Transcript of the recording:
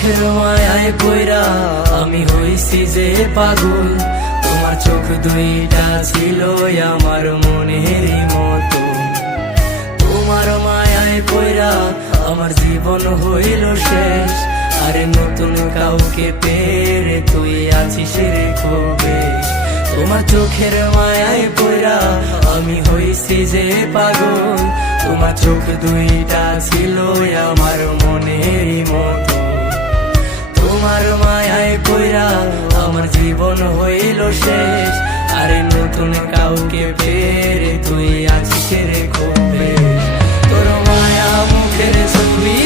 চোখের মায়ায় পইরা আমি হইছি যে পাগল, তোমার চোখ দুইটা ছিল আমার মনেরই মতো। তোমার মায়ায় পইরা আমার জীবন হইল শেষ, আরে নতুন কাউকে পেরে তুই আছিস রে খুব বেশ। তোমার চোখের মায়ায় পইরা আমি হইছি যে পাগল, তোমার চোখ দুইটা ছিল আমার মনেরই মতো। তোমার মায়ায় পইরা আমার জীবন হইল শেষ, আরে নতুন কাউকে পেরে তুই আছিস রে খুব বেশ। তোর মায়া মুখের ছবি